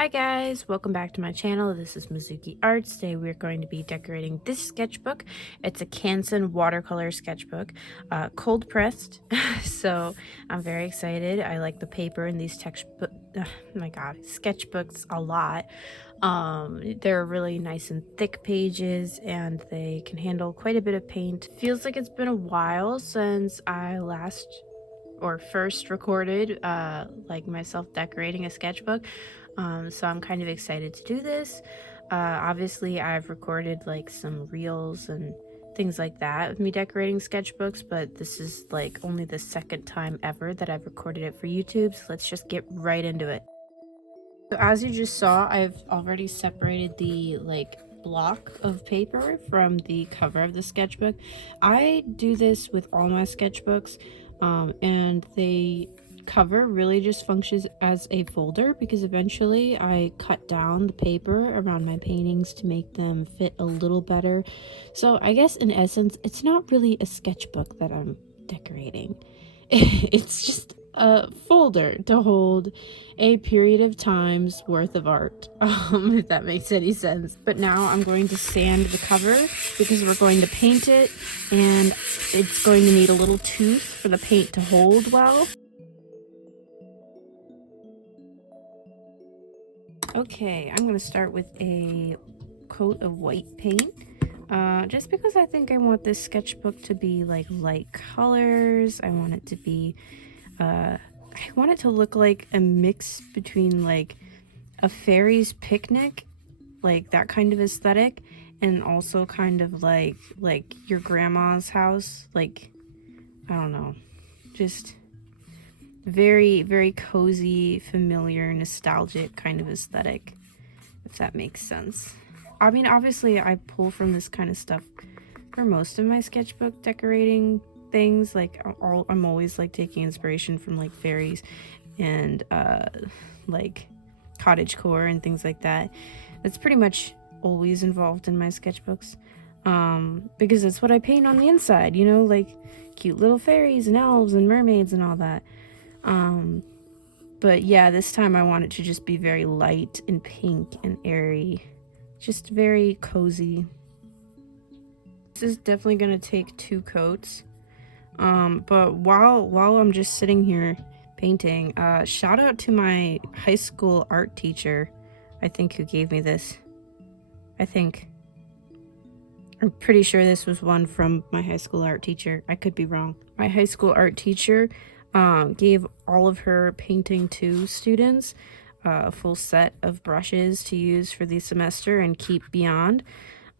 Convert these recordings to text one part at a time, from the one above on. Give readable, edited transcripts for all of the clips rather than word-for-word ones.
Hi guys, welcome back to my channel. This is Mizuki Arts. Today we're going to be decorating this sketchbook. It's a Canson watercolor sketchbook, cold pressed. So I'm very excited. I like the paper in these sketchbooks a lot. They're really nice and thick pages and they can handle quite a bit of paint. Feels like it's been a while since I first recorded like myself decorating a sketchbook, so I'm kind of excited to do this. Obviously I've recorded like some reels and things like that with me decorating sketchbooks, but this is like only the second time ever that I've recorded it for YouTube, so let's just get right into it. So as you just saw, I've already separated the block of paper from the cover of the sketchbook. I do this with all my sketchbooks, and the cover really just functions as a folder because eventually I cut down the paper around my paintings to make them fit a little better. So I guess in essence, it's not really a sketchbook that I'm decorating. It's just a folder to hold a period of time's worth of art, if that makes any sense. But now I'm going to sand the cover because we're going to paint it, and it's going to need a little tooth for the paint to hold well. Okay, I'm going to start with a coat of white paint. Just because I think I want this sketchbook to be like light colors. I want it to be I want it to look like a mix between like a fairy's picnic, like that kind of aesthetic, and also kind of like your grandma's house, like I don't know, just very, very cozy, familiar, nostalgic kind of aesthetic, if that makes sense. I mean, obviously I pull from this kind of stuff for most of my sketchbook decorating things. Like I'm always like taking inspiration from like fairies and like cottagecore and things like that. That's pretty much always involved in my sketchbooks, because it's what I paint on the inside, you know, like cute little fairies and elves and mermaids and all that. But yeah, this time I want it to just be very light and pink and airy, just very cozy. This is definitely gonna take 2 coats. But while I'm just sitting here painting, shout out to my high school art teacher, I think, who gave me this. I'm pretty sure this was one from my high school art teacher. I could be wrong. My high school art teacher gave all of her painting 2 students a full set of brushes to use for the semester and keep beyond.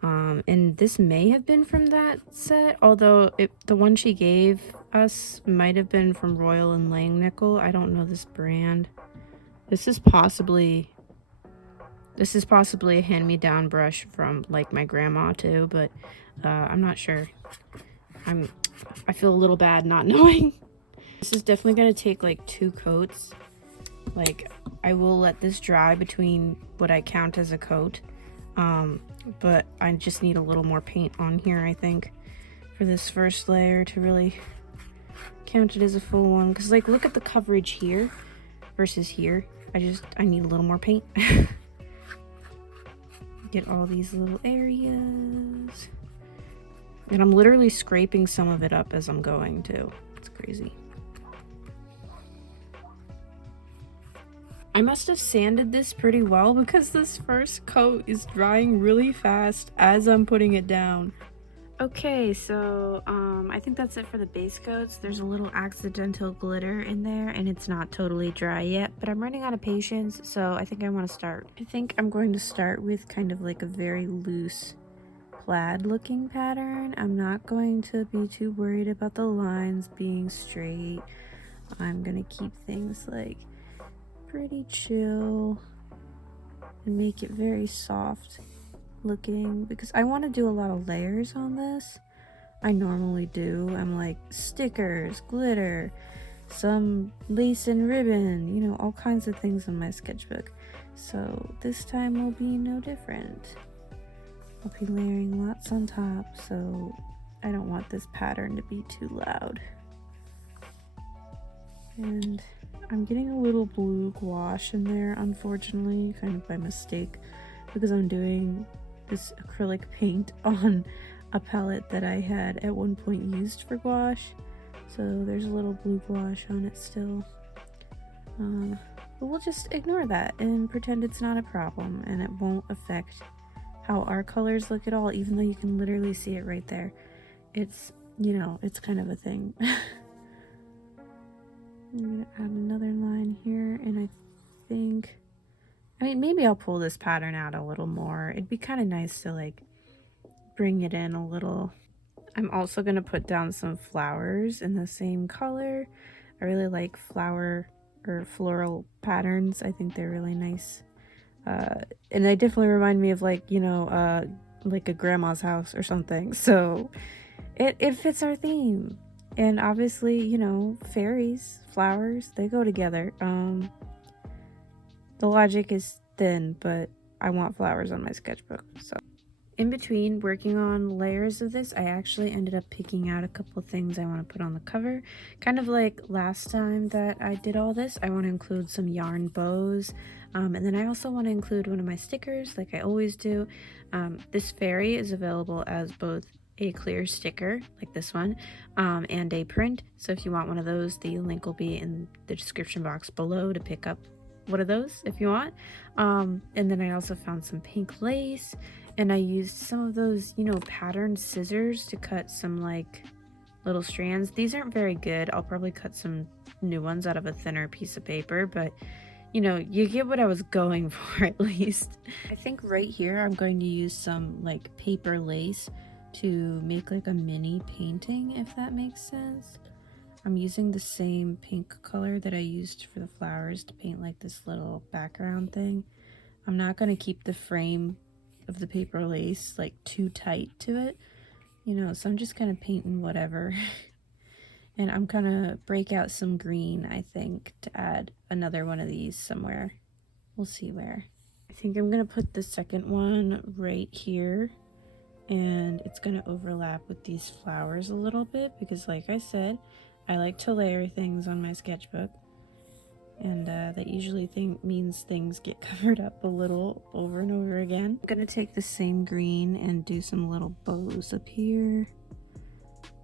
And this may have been from that set, although the one she gave us might have been from Royal and Langnickel. I don't know this brand. This is possibly a hand-me-down brush from like my grandma too, but I'm not sure. I feel a little bad not knowing. This is definitely gonna take like 2 coats. Like, I will let this dry between what I count as a coat. But I just need a little more paint on here, I think, for this first layer to really count it as a full one. Because, like, look at the coverage here versus here. I need a little more paint. Get all these little areas. And I'm literally scraping some of it up as I'm going, too. It's crazy. I must have sanded this pretty well because this first coat is drying really fast as I'm putting it down. Okay, so I think that's it for the base coats. There's a little accidental glitter in there and it's not totally dry yet, but I'm running out of patience, so I think I want to start. I think I'm going to start with kind of like a very loose plaid looking pattern. I'm not going to be too worried about the lines being straight. I'm gonna keep things like pretty chill and make it very soft looking because I want to do a lot of layers on this. I normally do. I'm like stickers, glitter, some lace and ribbon, you know, all kinds of things on my sketchbook. So this time will be no different. I'll be layering lots on top, so I don't want this pattern to be too loud. And I'm getting a little blue gouache in there, unfortunately, kind of by mistake, because I'm doing this acrylic paint on a palette that I had at one point used for gouache. So there's a little blue gouache on it still. But we'll just ignore that and pretend it's not a problem, and it won't affect how our colors look at all, even though you can literally see it right there. It's, you know, it's kind of a thing. I'm gonna add another line here, and I think, I mean, maybe I'll pull this pattern out a little more. It'd be kind of nice to like bring it in a little. I'm also gonna put down some flowers in the same color. I really like flower or floral patterns. I think they're really nice. And they definitely remind me of like, you know, like a grandma's house or something. So it fits our theme. And obviously, you know, fairies, flowers, they go together. The logic is thin, but I want flowers on my sketchbook. So in between working on layers of this, I actually ended up picking out a couple things I want to put on the cover. Kind of like last time that I did all this, I want to include some yarn bows. And then I also want to include one of my stickers like I always do. This fairy is available as both a clear sticker like this one and a print. So if you want one of those, the link will be in the description box below to pick up one of those if you want. And then I also found some pink lace, and I used some of those, you know, patterned scissors to cut some like little strands. These aren't very good. I'll probably cut some new ones out of a thinner piece of paper, but you know, you get what I was going for at least. I think right here I'm going to use some like paper lace to make like a mini painting, if that makes sense. I'm using the same pink color that I used for the flowers to paint like this little background thing. I'm not going to keep the frame of the paper lace like too tight to it, you know, so I'm just kind of painting whatever. And I'm gonna break out some green, I think, to add another one of these somewhere. We'll see where. I think I'm gonna put the second one right here, and it's gonna overlap with these flowers a little bit because, like I said, I like to layer things on my sketchbook, and that usually means things get covered up a little over and over again. I'm gonna take the same green and do some little bows up here.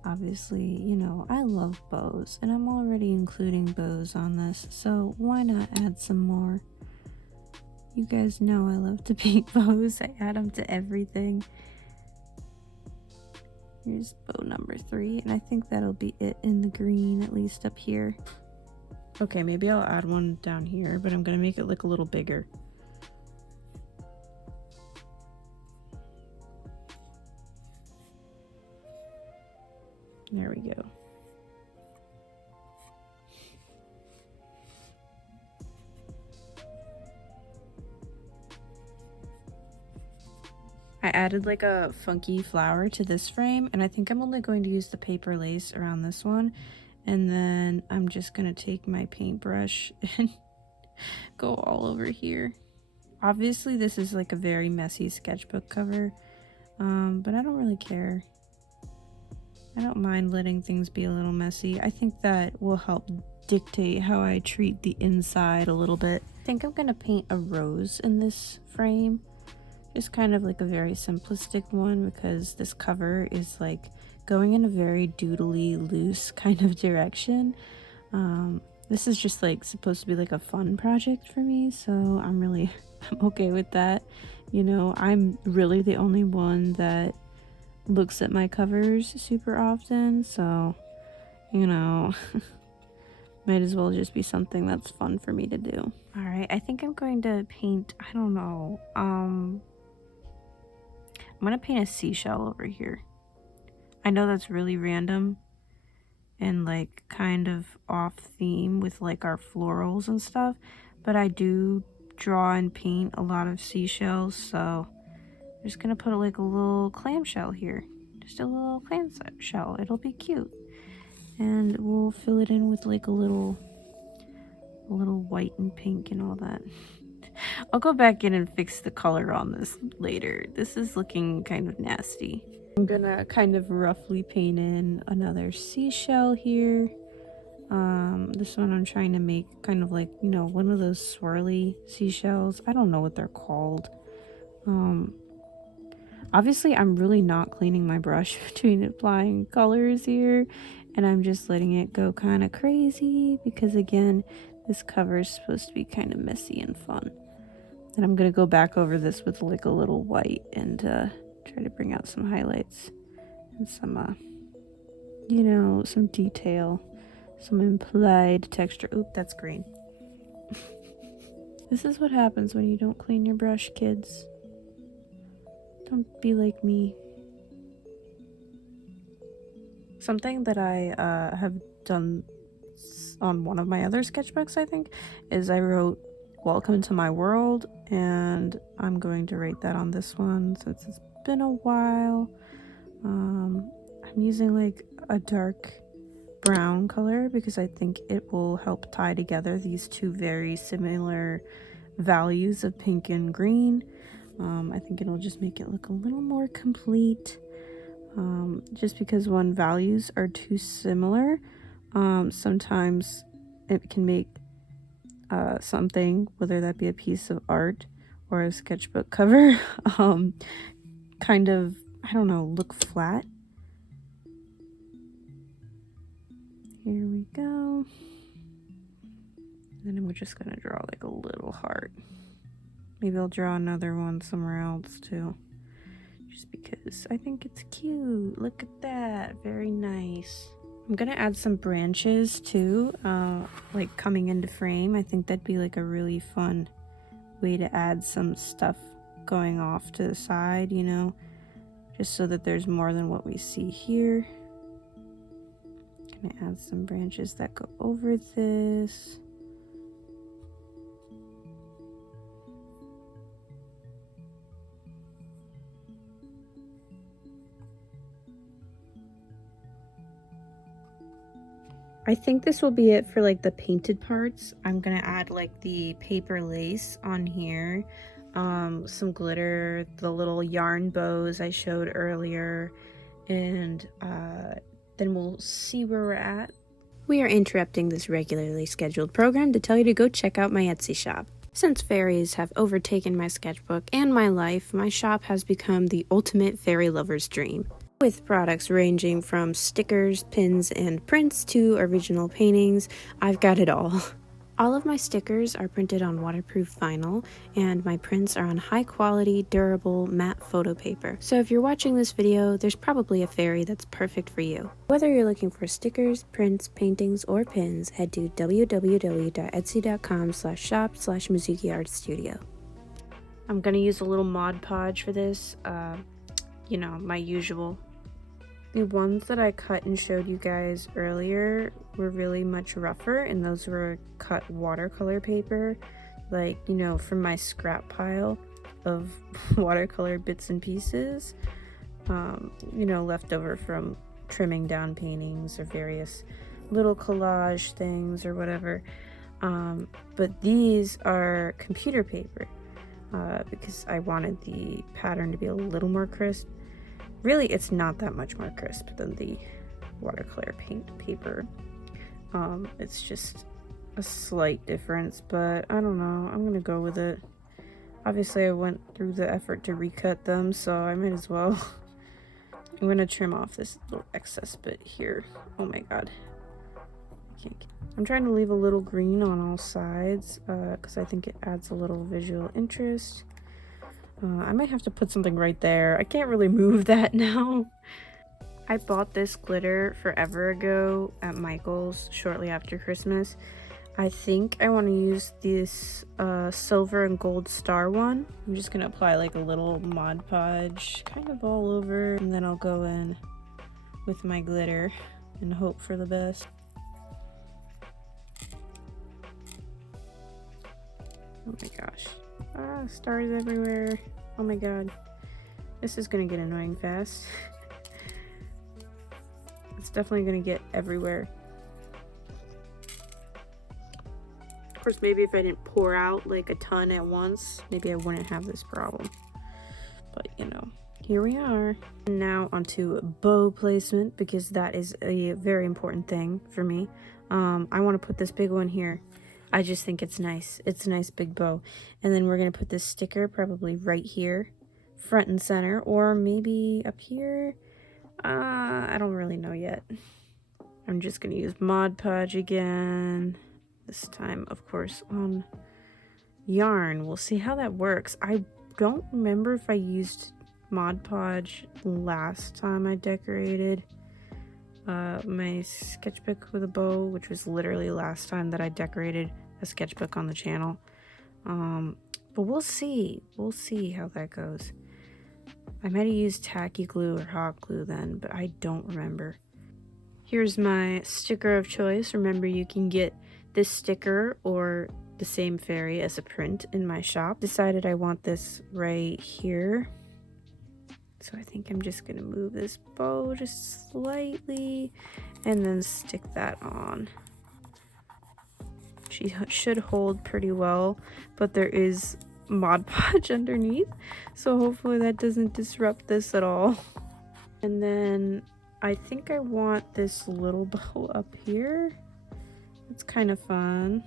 Obviously, you know, I love bows, and I'm already including bows on this, so why not add some more? You guys know I love to paint bows. I add them to everything. Here's bow number 3, and I think that'll be it in the green, at least up here. Okay, maybe I'll add one down here, but I'm gonna make it look a little bigger. There we go. I added like a funky flower to this frame, and I think I'm only going to use the paper lace around this one, and then I'm just gonna take my paintbrush and go all over here. Obviously this is like a very messy sketchbook cover, but I don't really care. I don't mind letting things be a little messy. I think that will help dictate how I treat the inside a little bit. I think I'm gonna paint a rose in this frame. Just kind of like a very simplistic one because this cover is like going in a very doodly loose kind of direction. This is just like supposed to be like a fun project for me, so I'm okay with that. You know, I'm really the only one that looks at my covers super often, so you know, might as well just be something that's fun for me to do. All right, I think I'm going to paint, I don't know, I'm gonna paint a seashell over here. I know that's really random and like kind of off theme with like our florals and stuff, but I do draw and paint a lot of seashells, so I'm just gonna put like a little clamshell here. Just a little clamshell. It'll be cute. And we'll fill it in with like a little white and pink and all that. I'll go back in and fix the color on this later. This is looking kind of nasty. I'm gonna kind of roughly paint in another seashell here. This one I'm trying to make kind of like, you know, one of those swirly seashells. I don't know what they're called. Obviously I'm really not cleaning my brush between applying colors here, and I'm just letting it go kind of crazy because again, this cover is supposed to be kind of messy and fun. And I'm gonna go back over this with like a little white and try to bring out some highlights and some you know, some detail, some implied texture. Oop, that's green. This is what happens when you don't clean your brush, kids. Don't be like me. Something that I have done on one of my other sketchbooks, I think, is I wrote "Welcome to my world," and I'm going to write that on this one since it's been a while. I'm using like a dark brown color because I think it will help tie together these two very similar values of pink and green. I think it'll just make it look a little more complete. Just because when values are too similar, sometimes it can make something, whether that be a piece of art or a sketchbook cover, kind of, I don't know, look flat. Here we go. And then we're just gonna draw like a little heart. Maybe I'll draw another one somewhere else too, just because I think it's cute. Look at that, very nice. I'm gonna add some branches too, like coming into frame. I think that'd be like a really fun way to add some stuff going off to the side, you know, just so that there's more than what we see here. Gonna add some branches that go over this. I think this will be it for like the painted parts. I'm gonna add like the paper lace on here, some glitter, the little yarn bows I showed earlier, and then we'll see where we're at. We are interrupting this regularly scheduled program to tell you to go check out my Etsy shop. Since fairies have overtaken my sketchbook and my life, my shop has become the ultimate fairy lover's dream. With products ranging from stickers, pins, and prints to original paintings, I've got it all. All of my stickers are printed on waterproof vinyl, and my prints are on high-quality, durable, matte photo paper. So if you're watching this video, there's probably a fairy that's perfect for you. Whether you're looking for stickers, prints, paintings, or pins, head to www.etsy.com/shop/mizuki-art-studio. I'm gonna use a little Mod Podge for this, you know, my usual. The ones that I cut and showed you guys earlier were really much rougher, and those were cut watercolor paper, like, you know, from my scrap pile of watercolor bits and pieces, you know, left over from trimming down paintings or various little collage things or whatever. But these are computer paper, because I wanted the pattern to be a little more crisp. Really, it's not that much more crisp than the watercolor paint paper. It's just a slight difference, but I don't know. I'm gonna go with it. Obviously, I went through the effort to recut them, so I might as well. I'm gonna trim off this little excess bit here. Oh my god. I'm trying to leave a little green on all sides, because I think it adds a little visual interest. I might have to put something right there. I can't really move that now. I bought this glitter forever ago at Michael's shortly after Christmas. I think I want to use this silver and gold star one. I'm just going to apply like a little Mod Podge kind of all over, and then I'll go in with my glitter and hope for the best. Oh my gosh. Stars everywhere. Oh my god. This is gonna get annoying fast. It's definitely gonna get everywhere. Of course, maybe if I didn't pour out like a ton at once, maybe I wouldn't have this problem. But you know, here we are. Now onto bow placement, because that is a very important thing for me. I want to put this big one here. I just think it's nice. It's a nice big bow. And then we're going to put this sticker probably right here, front and center, or maybe up here. I don't really know yet. I'm just going to use Mod Podge again. This time, of course, on yarn. We'll see how that works. I don't remember if I used Mod Podge last time I decorated my sketchbook with a bow, which was literally last time that I decorated a sketchbook on the channel. But we'll see. We'll see how that goes. I might have used tacky glue or hot glue then, but I don't remember. Here's my sticker of choice. Remember, you can get this sticker or the same fairy as a print in my shop. Decided I want this right here. So I think I'm just going to move this bow just slightly and then stick that on. She should hold pretty well, but there is Mod Podge underneath, so hopefully that doesn't disrupt this at all. And then I think I want this little bow up here. It's kind of fun.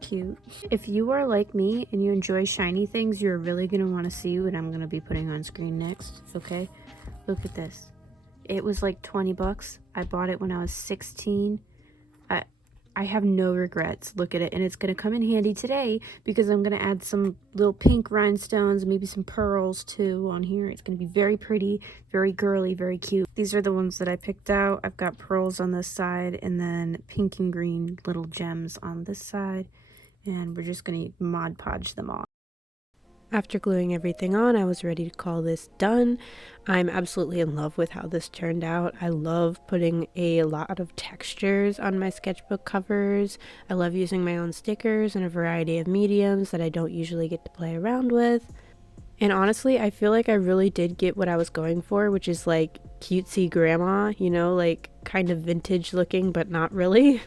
Cute. If you are like me and you enjoy shiny things, you're really going to want to see what I'm going to be putting on screen next, okay? Look at this. It was like 20 bucks. I bought it when I was 16. I have no regrets. Look at it, and it's going to come in handy today because I'm going to add some little pink rhinestones, maybe some pearls too on here. It's going to be very pretty, very girly, very cute. These are the ones that I picked out. I've got pearls on this side and then pink and green little gems on this side. And we're just going to Mod Podge them on. After gluing everything on, I was ready to call this done. I'm absolutely in love with how this turned out. I love putting a lot of textures on my sketchbook covers. I love using my own stickers in a variety of mediums that I don't usually get to play around with. And honestly, I feel like I really did get what I was going for, which is like cutesy grandma, you know, like kind of vintage looking, but not really.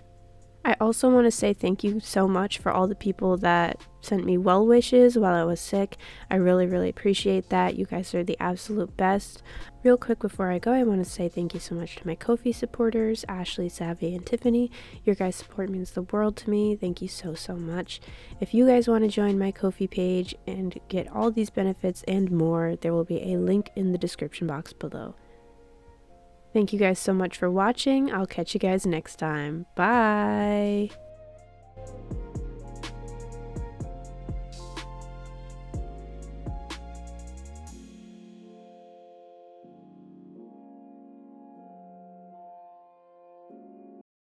I also want to say thank you so much for all the people that sent me well wishes while I was sick. I really, really appreciate that. You guys are the absolute best. Real quick before I go, I want to say thank you so much to my Ko-fi supporters, Ashley, Savvy, and Tiffany. Your guys' support means the world to me. Thank you so, so much. If you guys want to join my Ko-fi page and get all these benefits and more, there will be a link in the description box below. Thank you guys so much for watching. I'll catch you guys next time. Bye!